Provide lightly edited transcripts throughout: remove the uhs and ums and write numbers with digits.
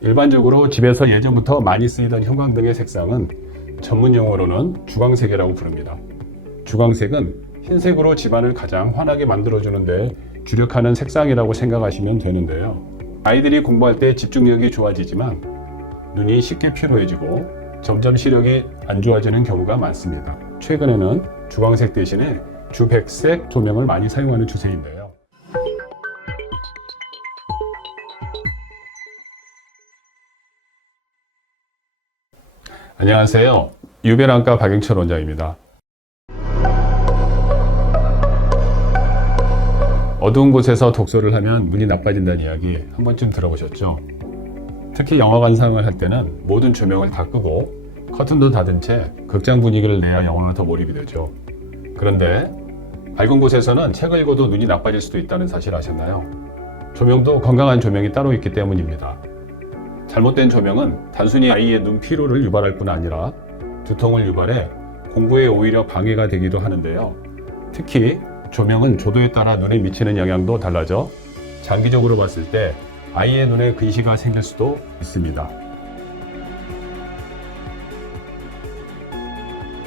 일반적으로 집에서 예전부터 많이 쓰이던 형광등의 색상은 전문 용어로는 주광색이라고 부릅니다. 주광색은 흰색으로 집안을 가장 환하게 만들어주는데 주력하는 색상이라고 생각하시면 되는데요. 아이들이 공부할 때 집중력이 좋아지지만 눈이 쉽게 피로해지고 점점 시력이 안 좋아지는 경우가 많습니다. 최근에는 주광색 대신에 주백색 조명을 많이 사용하는 추세인데요. 안녕하세요. 유별안과 박영철 원장입니다. 어두운 곳에서 독서를 하면 눈이 나빠진다는 이야기 한 번쯤 들어보셨죠? 특히 영화 관상을 할 때는 모든 조명을 다 끄고 커튼도 닫은 채 극장 분위기를 내야 영화가 더 몰입이 되죠. 그런데 밝은 곳에서는 책을 읽어도 눈이 나빠질 수도 있다는 사실 아셨나요? 조명도 건강한 조명이 따로 있기 때문입니다. 잘못된 조명은 단순히 아이의 눈 피로를 유발할 뿐 아니라 두통을 유발해 공부에 오히려 방해가 되기도 하는데요. 특히 조명은 조도에 따라 눈에 미치는 영향도 달라져 장기적으로 봤을 때 아이의 눈에 근시가 생길 수도 있습니다.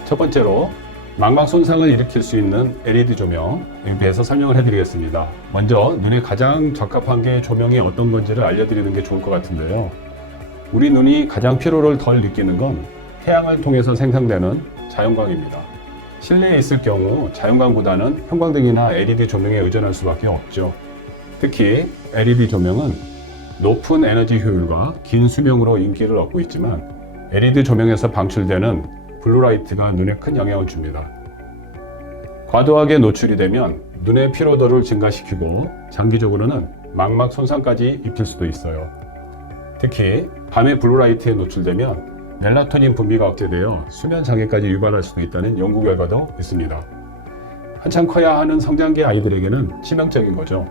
첫 번째로 망막 손상을 일으킬 수 있는 LED 조명 대해서 설명을 해드리겠습니다. 먼저 눈에 가장 적합한 게 조명이 어떤 건지를 알려드리는 게 좋을 것 같은데요. 우리 눈이 가장 피로를 덜 느끼는 건 태양을 통해서 생성되는 자연광입니다. 실내에 있을 경우 자연광보다는 형광등이나 LED 조명에 의존할 수밖에 없죠. 특히 LED 조명은 높은 에너지 효율과 긴 수명으로 인기를 얻고 있지만 LED 조명에서 방출되는 블루라이트가 눈에 큰 영향을 줍니다. 과도하게 노출이 되면 눈의 피로도를 증가시키고 장기적으로는 망막 손상까지 입힐 수도 있어요. 특히 밤에 블루라이트에 노출되면 멜라토닌 분비가 억제되어 수면 장애까지 유발할 수도 있다는 연구 결과도 있습니다. 한창 커야 하는 성장기 아이들에게는 치명적인 거죠.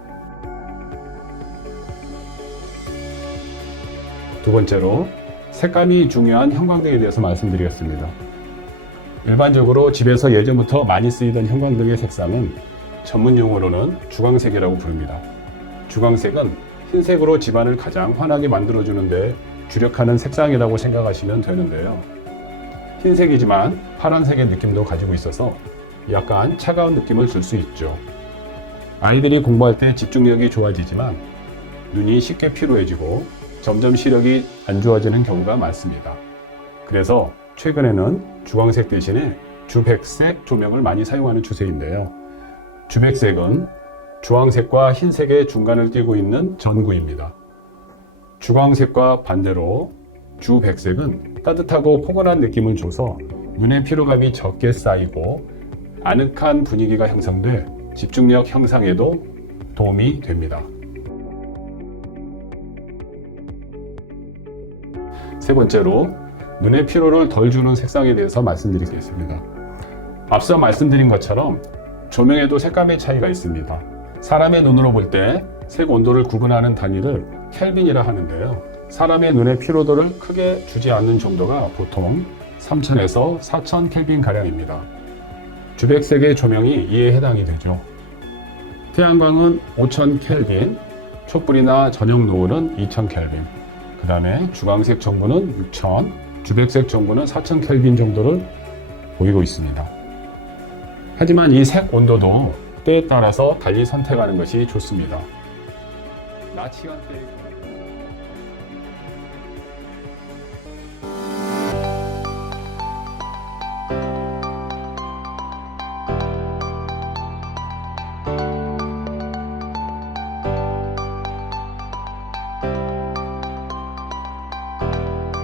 두 번째로 색감이 중요한 형광등에 대해서 말씀드리겠습니다. 일반적으로 집에서 예전부터 많이 쓰이던 형광등의 색상은 전문 용어로는 주광색이라고 부릅니다. 주광색은 흰색으로 집안을 가장 환하게 만들어주는데 주력하는 색상이라고 생각하시면 되는데요. 흰색이지만 파란색의 느낌도 가지고 있어서 약간 차가운 느낌을 줄 수 있죠. 아이들이 공부할 때 집중력이 좋아지지만 눈이 쉽게 피로해지고 점점 시력이 안 좋아지는 경우가 많습니다. 그래서 최근에는 주광색 대신에 주백색 조명을 많이 사용하는 추세인데요. 주백색은 주황색과 흰색의 중간을 띠고 있는 전구입니다. 주광색과 반대로 주백색은 따뜻하고 포근한 느낌을 줘서 눈의 피로감이 적게 쌓이고 아늑한 분위기가 형성돼 집중력 향상에도 도움이 됩니다. 세 번째로 눈의 피로를 덜 주는 색상에 대해서 말씀드리겠습니다. 앞서 말씀드린 것처럼 조명에도 색감의 차이가 있습니다. 사람의 눈으로 볼 때 색 온도를 구분하는 단위를 켈빈이라 하는데요. 사람의 눈의 피로도를 크게 주지 않는 정도가 보통 3000에서 4000 켈빈 가량입니다. 주백색의 조명이 이에 해당이 되죠. 태양광은 5000 켈빈, 촛불이나 저녁 노을은 2000 켈빈, 그 다음에 주광색 전구는 6000, 주백색 전구는 4000 켈빈 정도를 보이고 있습니다. 하지만 이 색 온도도 때에 따라서 달리 선택하는 것이 좋습니다. 낮 시간대에